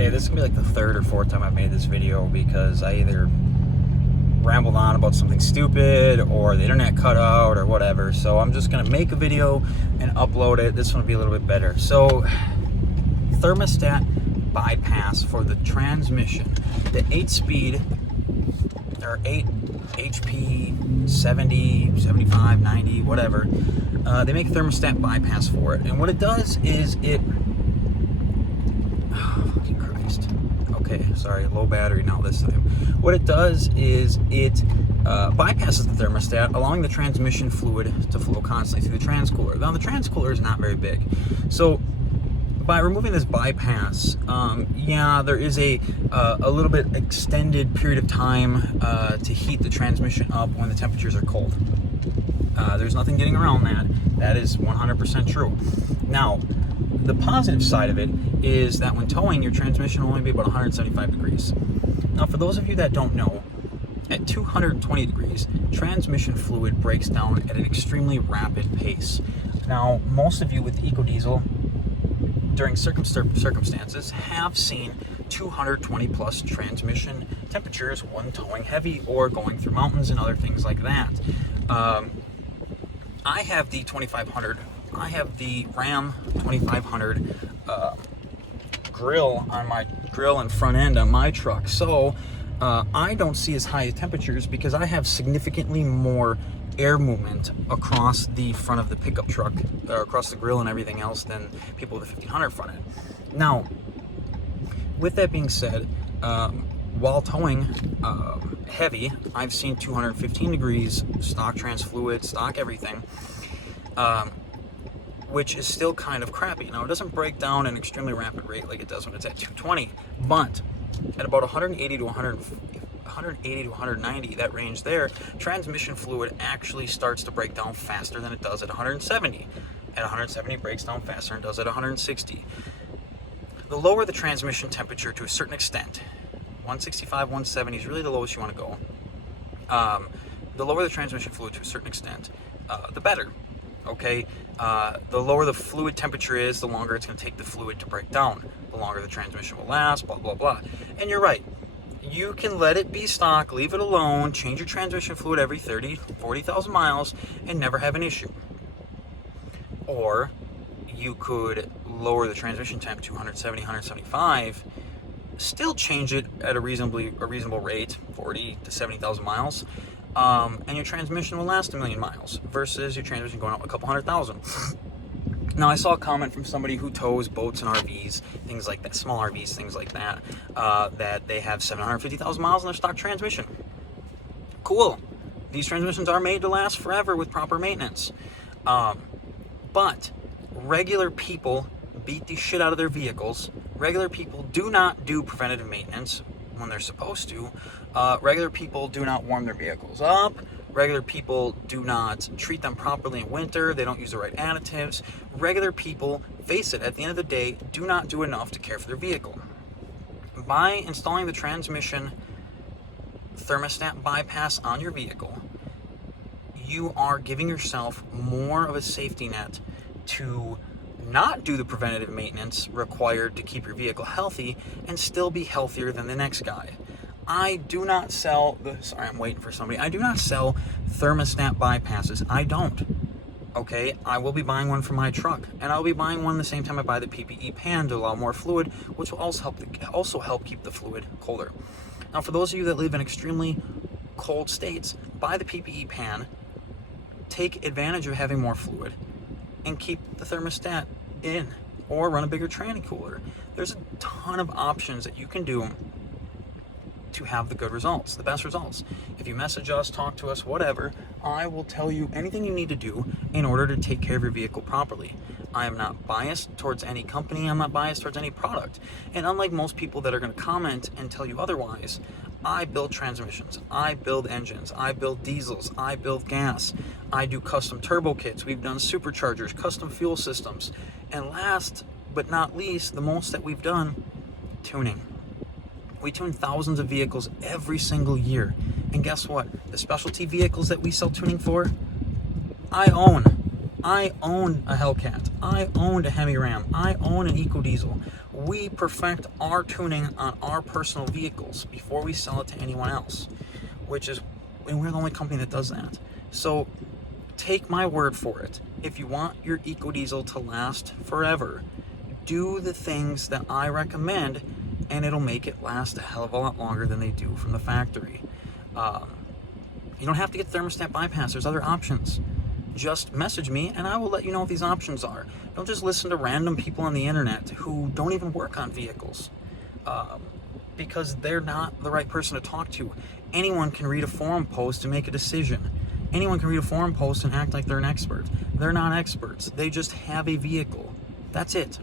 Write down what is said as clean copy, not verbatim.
Okay, this is gonna be like the third or fourth time I've made this video because I either rambled on about something stupid or the internet cut out or whatever. So I'm just gonna make a video and upload it. This one will be a little bit better. So thermostat bypass for the transmission, the 8-speed or 8 HP 70, 75, 90, whatever. They make a thermostat bypass for it, and what it does is it fucking Christ. Okay, sorry, low battery now this time. What it does is it bypasses the thermostat, allowing the transmission fluid to flow constantly through the transcooler. Now, the transcooler is not very big, so by removing this bypass, yeah, there is a little bit extended period of time to heat the transmission up when the temperatures are cold. There's nothing getting around that. That is 100% true. Now, the positive side of it is that when towing, your transmission will only be about 175 degrees. Now, for those of you that don't know, at 220 degrees, transmission fluid breaks down at an extremely rapid pace. Now, most of you with EcoDiesel, during circumstances, have seen 220 plus transmission temperatures when towing heavy or going through mountains and other things like that. I have the 2500. I have the Ram 2500 grill on my grill and front end on my truck, so I don't see as high temperatures because I have significantly more air movement across the front of the pickup truck, or across the grill and everything else, than people with the 1500 front end. Now, with that being said, while towing heavy, I've seen 215 degrees, stock trans fluid, stock everything, which is still kind of crappy. Now, it doesn't break down at an extremely rapid rate like it does when it's at 220, but at about 180 to 190, that range there, transmission fluid actually starts to break down faster than it does at 170. At 170, it breaks down faster than it does at 160. The lower the transmission temperature to a certain extent, 165, 170 is really the lowest you want to go. The lower the transmission fluid to a certain extent, the better. Okay, the lower the fluid temperature is, the longer it's going to take the fluid to break down. The longer the transmission will last, blah, blah, blah. And you're right. You can let it be stock, leave it alone, change your transmission fluid every 30, 40,000 miles, and never have an issue. Or you could lower the transmission temp to 170, 175, still change it at a reasonable rate, 40 to 70,000 miles, and your transmission will last 1,000,000 miles versus your transmission going out a couple 100,000. Now, I saw a comment from somebody who tows boats and RVs, things like that, small RVs, things like that, that they have 750,000 miles in their stock transmission. Cool. These transmissions are made to last forever with proper maintenance. But regular people beat the shit out of their vehicles. Regular people do not do preventative maintenance when they're supposed to. Regular people do not warm their vehicles up. Regular people do not treat them properly in winter. They don't use the right additives. Regular people, face it, at the end of the day, do not do enough to care for their vehicle. By installing the transmission thermostat bypass on your vehicle, you are giving yourself more of a safety net to not do the preventative maintenance required to keep your vehicle healthy and still be healthier than the next guy. I do not sell sorry, I'm waiting for somebody. I do not sell thermostat bypasses. I don't. Okay, I will be buying one for my truck, and I'll be buying one the same time I buy the PPE pan to allow more fluid, which will also help keep the fluid colder. Now, for those of you that live in extremely cold states, buy the PPE pan, take advantage of having more fluid, and keep the thermostat in, or run a bigger tranny cooler. There's a ton of options that you can do to have the good results, the best results. If you message us, talk to us, whatever, I will tell you anything you need to do in order to take care of your vehicle properly. I am not biased towards any company. I'm not biased towards any product. And unlike most people that are going to comment and tell you otherwise, I build transmissions, I build engines, I build diesels, I build gas, I do custom turbo kits, we've done superchargers, custom fuel systems, and last but not least, the most that we've done, tuning. We tune thousands of vehicles every single year. And guess what? The specialty vehicles that we sell tuning for, I own. I own a Hellcat. I own a Hemi Ram. I own an EcoDiesel. We perfect our tuning on our personal vehicles before we sell it to anyone else, and we're the only company that does that. So take my word for it. If you want your EcoDiesel to last forever, do the things that I recommend, and it'll make it last a hell of a lot longer than they do from the factory. You don't have to get thermostat bypass. There's other options. Just message me and I will let you know what these options are. Don't just listen to random people on the internet who don't even work on vehicles, because they're not the right person to talk to. Anyone can read a forum post and make a decision. Anyone can read a forum post and act like they're an expert. They're not experts. They just have a vehicle. That's it.